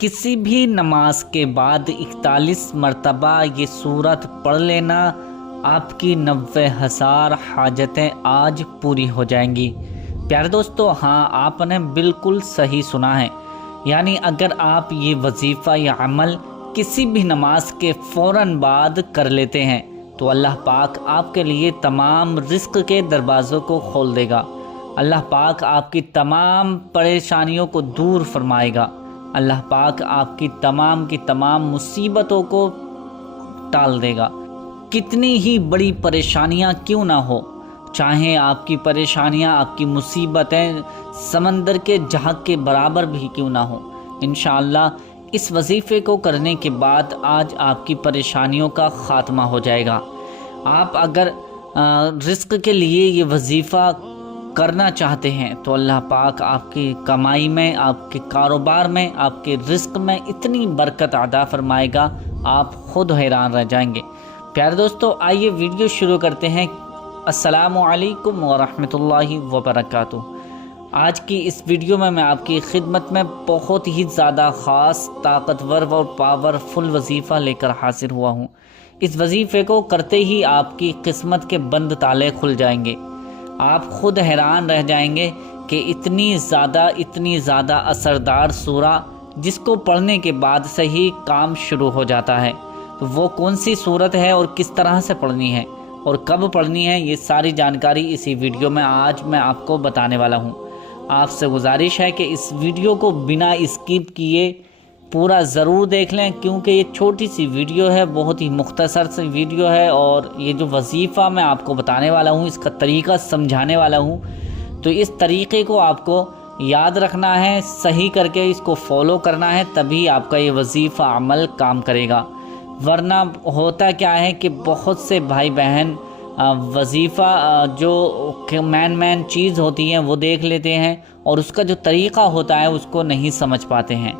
किसी भी नमाज के बाद 41 मरतबा ये सूरत पढ़ लेना, आपकी 90,000 हाजतें आज पूरी हो जाएंगी। प्यारे दोस्तों, हाँ, आपने बिल्कुल सही सुना है। यानी अगर आप ये वजीफ़ा या अमल किसी भी नमाज के फ़ौरन बाद कर लेते हैं तो अल्लाह पाक आपके लिए तमाम रिस्क के दरवाज़ों को खोल देगा। अल्लाह पाक आपकी तमाम परेशानियों को दूर फरमाएगा। अल्लाह पाक आपकी तमाम मुसीबतों को टाल देगा। कितनी ही बड़ी परेशानियां क्यों ना हो, चाहे आपकी परेशानियां, आपकी मुसीबतें समंदर के जहाज़ के बराबर भी क्यों ना हो, इंशाअल्लाह इस वजीफ़े को करने के बाद आज आपकी परेशानियों का ख़ात्मा हो जाएगा। आप अगर रिस्क के लिए ये वजीफ़ा करना चाहते हैं तो अल्लाह पाक आपकी कमाई में, आपके कारोबार में, आपके रिस्क में इतनी बरकत अता फरमाएगा, आप खुद हैरान रह जाएंगे। प्यारे दोस्तों, आइए वीडियो शुरू करते हैं। अस्सलामु अलैकुम व रहमतुल्लाहि व बरकातुहू। आज की इस वीडियो में मैं आपकी खिदमत में बहुत ही ज़्यादा ख़ास, ताकतवर और पावरफुल वजीफ़ा लेकर हाजिर हुआ हूँ। इस वजीफ़े को करते ही आपकी किस्मत के बंद ताले खुल जाएंगे। आप खुद हैरान रह जाएंगे कि इतनी ज़्यादा असरदार सूरा जिसको पढ़ने के बाद से ही काम शुरू हो जाता है। तो वो कौन सी सूरत है और किस तरह से पढ़नी है और कब पढ़नी है, ये सारी जानकारी इसी वीडियो में आज मैं आपको बताने वाला हूँ। आपसे गुजारिश है कि इस वीडियो को बिना स्किप किए पूरा ज़रूर देख लें, क्योंकि ये छोटी सी वीडियो है, बहुत ही मुख्तसर सी वीडियो है। और ये जो वजीफ़ा मैं आपको बताने वाला हूँ, इसका तरीक़ा समझाने वाला हूँ, तो इस तरीक़े को आपको याद रखना है, सही करके इसको फॉलो करना है, तभी आपका ये वजीफ़ा अमल काम करेगा। वरना होता क्या है कि बहुत से भाई बहन वजीफ़ा जो मेन चीज़ होती हैं वो देख लेते हैं और उसका जो तरीक़ा होता है उसको नहीं समझ पाते हैं।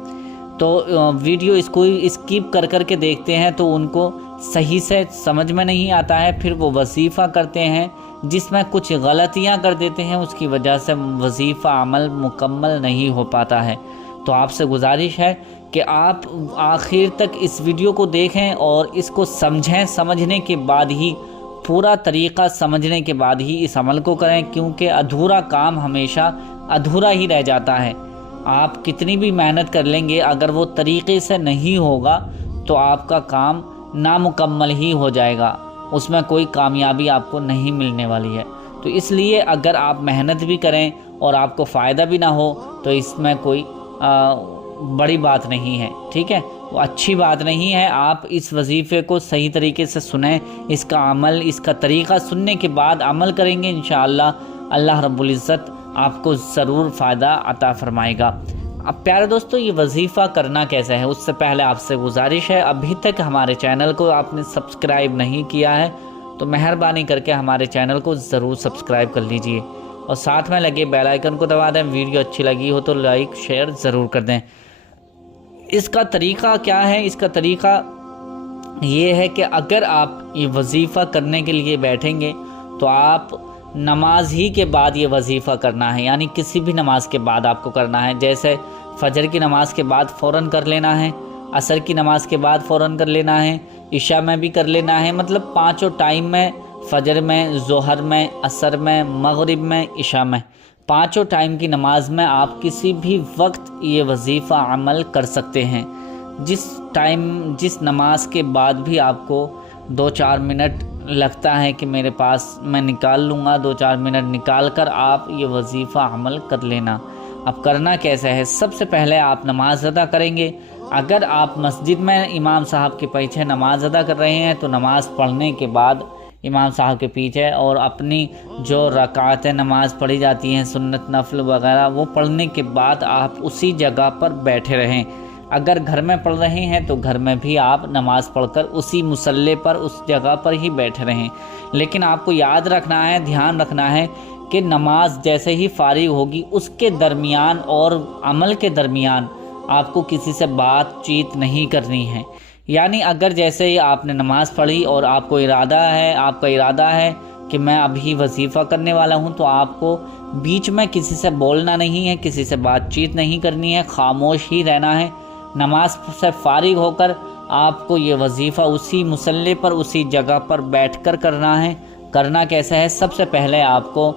तो वीडियो इसको स्किप कर के देखते हैं तो उनको सही से समझ में नहीं आता है, फिर वो वजीफ़ा करते हैं जिसमें कुछ गलतियां कर देते हैं, उसकी वजह से वजीफ़ा अमल मुकम्मल नहीं हो पाता है। तो आपसे गुजारिश है कि आप आखिर तक इस वीडियो को देखें और इसको समझें, समझने के बाद ही, पूरा तरीक़ा समझने के बाद ही इस अमल को करें, क्योंकि अधूरा काम हमेशा अधूरा ही रह जाता है। आप कितनी भी मेहनत कर लेंगे, अगर वो तरीक़े से नहीं होगा तो आपका काम नामुकम्मल ही हो जाएगा, उसमें कोई कामयाबी आपको नहीं मिलने वाली है। तो इसलिए अगर आप मेहनत भी करें और आपको फ़ायदा भी ना हो तो इसमें कोई बड़ी बात नहीं है, ठीक है, वो अच्छी बात नहीं है। आप इस वजीफ़े को सही तरीके से सुनें, इसका अमल, इसका तरीक़ा सुनने के बाद अमल करेंगे, इंशाअल्लाह अल्लाह रब्बुल इज़्ज़त आपको ज़रूर फ़ायदा अता फ़रमाएगा। अब प्यारे दोस्तों, ये वजीफ़ा करना कैसे है, उससे पहले आपसे गुजारिश है, अभी तक हमारे चैनल को आपने सब्सक्राइब नहीं किया है तो मेहरबानी करके हमारे चैनल को ज़रूर सब्सक्राइब कर लीजिए और साथ में लगे बेल आइकन को दबा दें। वीडियो अच्छी लगी हो तो लाइक शेयर ज़रूर कर दें। इसका तरीक़ा क्या है? इसका तरीक़ा ये है कि अगर आप ये वजीफ़ा करने के लिए बैठेंगे तो आप नमाज ही के बाद ये वजीफ़ा करना है, यानी किसी भी नमाज के बाद आपको करना है। जैसे फ़जर की नमाज के बाद फ़ौरन कर लेना है, असर की नमाज के बाद फ़ौरन कर लेना है, इशा में भी कर लेना है, मतलब पाँचों टाइम में, फ़जर में, ज़ोहर में, असर में, मग़रिब में, इशा में, पाँचों टाइम की नमाज में आप किसी भी वक्त ये वजीफ़ा अमल कर सकते हैं। जिस नमाज के बाद भी आपको 2-4 मिनट लगता है कि मेरे पास मैं निकाल लूँगा, 2-4 मिनट निकाल कर आप ये वजीफ़ा अमल कर लेना। अब करना कैसे है? सबसे पहले आप नमाज अदा करेंगे। अगर आप मस्जिद में इमाम साहब के पीछे नमाज अदा कर रहे हैं तो नमाज पढ़ने के बाद इमाम साहब के पीछे और अपनी जो रकातें नमाज पढ़ी जाती हैं, सुन्नत नफल वगैरह, वो पढ़ने के बाद आप उसी जगह पर बैठे रहें। अगर घर में पढ़ रहे हैं तो घर में भी आप नमाज़ पढ़कर उसी मुसल्ले पर, उस जगह पर ही बैठे रहें। लेकिन आपको याद रखना है, ध्यान रखना है कि नमाज जैसे ही फारिग होगी उसके दरमियान और अमल के दरमियान आपको किसी से बातचीत नहीं करनी है। यानी अगर जैसे ही आपने नमाज़ पढ़ी और आपका इरादा है कि मैं अभी वजीफ़ा करने वाला हूँ, तो आपको बीच में किसी से बोलना नहीं है, किसी से बातचीत नहीं करनी है, खामोश ही रहना है। نماز سے فارغ ہو کر آپ کو یہ وظیفہ اسی مصلی پر اسی جگہ پر بیٹھ کر کرنا ہے۔ کرنا کیسا ہے؟ سب سے پہلے آپ کو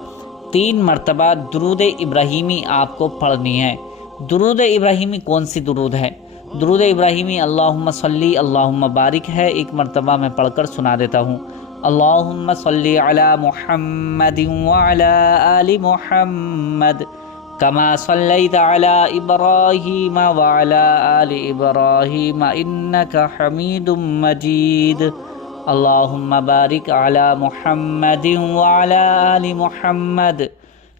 3 مرتبہ درود ابراہیمی آپ کو پڑھنی ہے۔ درود ابراہیمی کون سی درود ہے؟ درود ابراہیمی اللہم صلی اللہم بارک ہے۔ ایک مرتبہ میں پڑھ کر سنا دیتا ہوں۔ اللہم صلی علی محمد وعلی آل محمد کما صلیت علی ابراہیم وعلی آل ابراہیم انک حمید مجید۔ اللہم بارک علی محمد وعلی آل محمد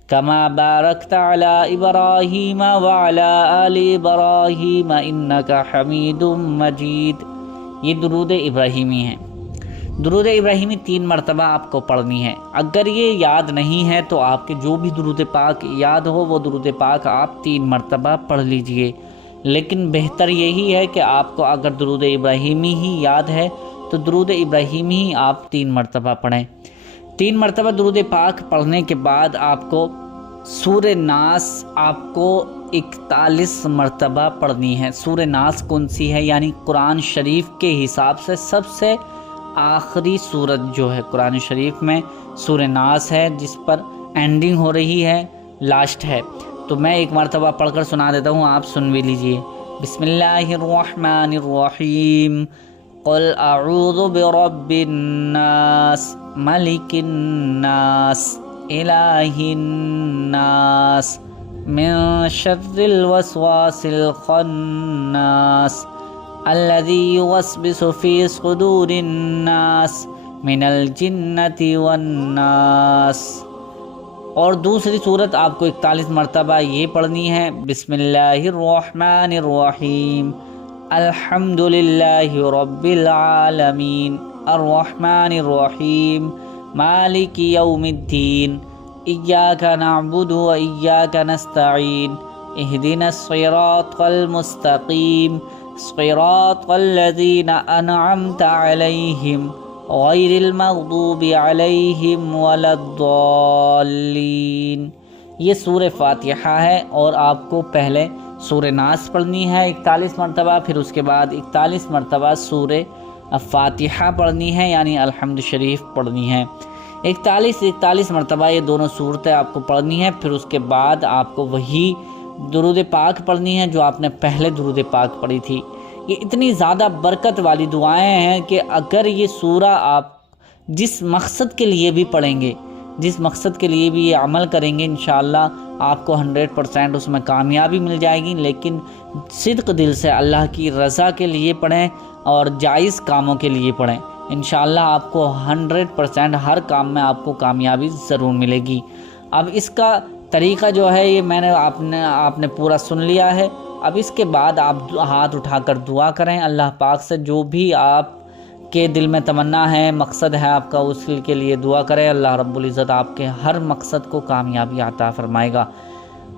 کما بارکت علی ابراہیم وعلی آل ابراہیم انک حمید مجید۔ یہ درود ابراہیمی ہے۔ درود ابراہیمی 3 مرتبہ آپ کو پڑھنی ہے۔ اگر یہ یاد نہیں ہے تو آپ کے جو بھی درود پاک یاد ہو وہ درود پاک آپ 3 مرتبہ پڑھ لیجئے، لیکن بہتر یہی ہے کہ آپ کو اگر درود ابراہیمی ہی یاد ہے تو درود ابراہیمی ہی آپ 3 مرتبہ پڑھیں۔ 3 مرتبہ درود پاک پڑھنے کے بعد آپ کو سورہ ناس آپ کو 41 مرتبہ پڑھنی ہے۔ سورہ ناس کون سی ہے؟ یعنی قرآن شریف کے حساب سے سب سے آخری سورت جو ہے قرآن شریف میں سورہ ناس ہے، جس پر اینڈنگ ہو رہی ہے، لاسٹ ہے۔ تو میں ایک مرتبہ پڑھ کر سنا دیتا ہوں، آپ سن بھی لیجئے۔ بسم اللہ الرحمن الرحیم قل اعوذ برب الناس ملک الناس الہ الناس من شر الوسواس الخناس الذي يوسوس في صدور الناس من الجنة والناس۔ اور دوسری صورت آپ کو 41 مرتبہ یہ پڑھنی ہے۔ بسم اللہ الرحمن الرحیم الحمد للہ رب العالمین الرحمن الرحیم مالک یوم الدین ایاک نعبد و ایاک نستعین اہدنا الصراط المستقیم صراط الذین انعمت علیہم غیر المغضوب علیہم ولا الضالین۔ یہ سورہ فاتحہ ہے، اور آپ کو پہلے سورہ ناس پڑھنی ہے 41 مرتبہ، پھر اس کے بعد 41 مرتبہ سورہ فاتحہ پڑھنی ہے، یعنی الحمد شریف پڑھنی ہے۔ 41 مرتبہ یہ دونوں صورتیں آپ کو پڑھنی ہے۔ پھر اس کے بعد آپ کو وہی درود پاک پڑھنی ہے جو آپ نے پہلے درود پاک پڑھی تھی۔ یہ اتنی زیادہ برکت والی دعائیں ہیں کہ اگر یہ سورہ آپ جس مقصد کے لیے بھی پڑھیں گے، جس مقصد کے لیے بھی یہ عمل کریں گے، انشاءاللہ آپ کو 100% اس میں کامیابی مل جائے گی۔ لیکن صدق دل سے اللہ کی رضا کے لیے پڑھیں اور جائز کاموں کے لیے پڑھیں، انشاءاللہ آپ کو 100% ہر کام میں آپ کو کامیابی ضرور ملے گی۔ اب اس کا طریقہ جو ہے یہ میں نے آپ نے پورا سن لیا ہے۔ اب اس کے بعد آپ ہاتھ اٹھا کر دعا کریں اللہ پاک سے، جو بھی آپ کے دل میں تمنا ہے، مقصد ہے آپ کا، اس کے لیے دعا کریں۔ اللہ رب العزت آپ کے ہر مقصد کو کامیابی عطا فرمائے گا۔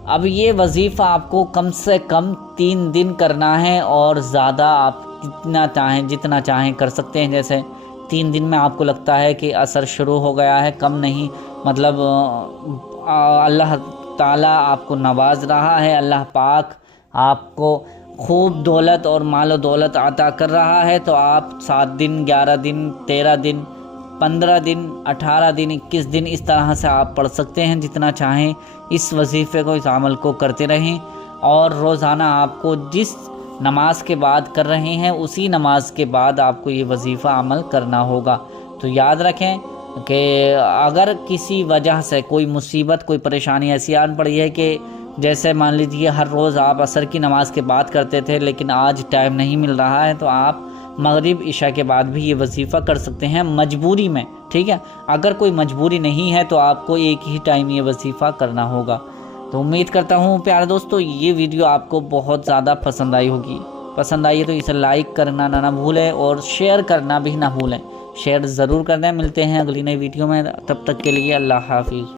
اب یہ وظیفہ آپ کو کم سے کم 3 دن کرنا ہے، اور زیادہ آپ جتنا چاہیں کر سکتے ہیں۔ جیسے 3 دن میں آپ کو لگتا ہے کہ اثر شروع ہو گیا ہے، کم نہیں، مطلب اللہ تعالیٰ آپ کو نواز رہا ہے، اللہ پاک آپ کو خوب دولت اور مال و دولت عطا کر رہا ہے، تو آپ 7 دن 11 دن 13 دن 15 دن 18 دن 21 دن اس طرح سے آپ پڑھ سکتے ہیں، جتنا چاہیں اس وظیفے کو، اس عمل کو کرتے رہیں۔ اور روزانہ آپ کو جس نماز کے بعد کر رہے ہیں اسی نماز کے بعد آپ کو یہ وظیفہ عمل کرنا ہوگا۔ تو یاد رکھیں کہ اگر کسی وجہ سے کوئی مصیبت، کوئی پریشانی ایسی آن پڑی ہے کہ جیسے مان لیجیے ہر روز آپ عصر کی نماز کے بعد کرتے تھے لیکن آج ٹائم نہیں مل رہا ہے، تو آپ مغرب عشاء کے بعد بھی یہ وظیفہ کر سکتے ہیں مجبوری میں، ٹھیک ہے۔ اگر کوئی مجبوری نہیں ہے تو آپ کو ایک ہی ٹائم یہ وظیفہ کرنا ہوگا۔ تو امید کرتا ہوں پیارے دوستو یہ ویڈیو آپ کو بہت زیادہ پسند آئی ہوگی۔ پسند آئی ہے تو اسے لائک کرنا نہ بھولیں، اور شیئر کرنا بھی نہ بھولیں۔ شیئر ضرور کر دیں۔ ملتے ہیں اگلی نئی ویڈیو میں، تب تک کے لیے اللہ حافظ۔